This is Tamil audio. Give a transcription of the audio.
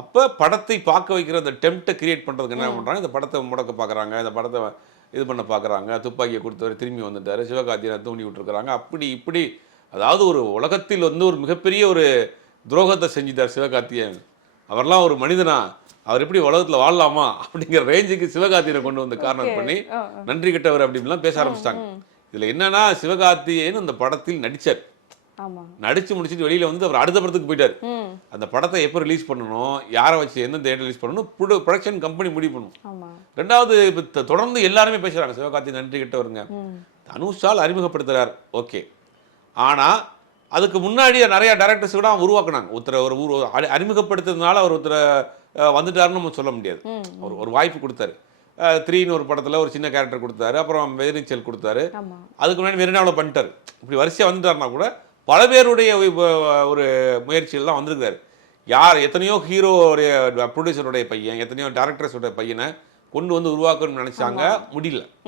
அப்போ படத்தை பார்க்க வைக்கிற அந்த டெம்ப்டை கிரியேட் பண்ணுறதுக்கு என்ன பண்ணுறாங்க, இந்த படத்தை முடக்க பார்க்குறாங்க, இந்த படத்தை இது பண்ண பார்க்குறாங்க, துப்பாக்கியை கொடுத்தவர் திரும்பி வந்துட்டார், சிவகார்த்திகேயனை தூண்டி விட்டுருக்குறாங்க, அப்படி இப்படி. அதாவது ஒரு உலகத்தில் வந்து ஒரு மிகப்பெரிய ஒரு துரோகத்தை செஞ்சுட்டார் சிவகார்த்திகேயன். அவர்லாம் ஒரு மனிதனா, அவர் எப்படி உலகத்தில் வாழலாமா அப்படிங்கிற ரேஞ்சுக்கு சிவகார்த்திகேயனை கொண்டு வந்து காரணம் பண்ணி நன்றி கெட்டவர் அப்படின்லாம் பேச ஆரம்பிச்சிட்டாங்க. இதில் என்னன்னா, சிவகார்த்திகேயன் அந்த படத்தில் நடித்தார். நடிச்சு முடிச்சுட்டு வெளியில வந்து அவர் அடுத்த படத்துக்கு போயிட்டார். அந்த படத்தை எப்போ ரிலீஸ் பண்ணணும், யாரை வச்சு எந்த தேட்டர் ரிலீஸ் பண்ணணும், ப்ரொடக்ஷன் கம்பெனி முடிவு பண்ணணும். ரெண்டாவது தொடர்ந்து எல்லாருமே பேசுறாங்க சிவகார்த்திகேயன் நன்றி கிட்டவருங்க, தனுஷால் அறிமுகப்படுத்துறார், ஓகே. ஆனா அதுக்கு முன்னாடி நிறைய டைரக்டர்ஸ் கூட உருவாக்குனாங்க. ஒருத்தர் அறிமுகப்படுத்துறதுனால அவர் ஒருத்தரை வந்துட்டாருன்னு நம்ம சொல்ல முடியாது. ஒரு வாய்ப்பு கொடுத்தாரு. 3ன்னு ஒரு படத்தில் ஒரு சின்ன கேரக்டர் கொடுத்தாரு, அப்புறம் வெறிச்சல் கொடுத்தாரு, அதுக்கு முன்னாடி மெரினாவில் பண்ணிட்டார். இப்படி வரிசையாக வந்துட்டாருன்னா கூட பல பேருடைய ஒரு முயற்சிகள்லாம் வந்திருக்காரு. யார் எத்தனையோ ஹீரோடைய ப்ரொடியூசருடைய பையன், எத்தனையோ டேரக்டர்ஸோடைய பையனை கொண்டு வந்து உருவாக்கணும்னு நினச்சாங்க, முடியல.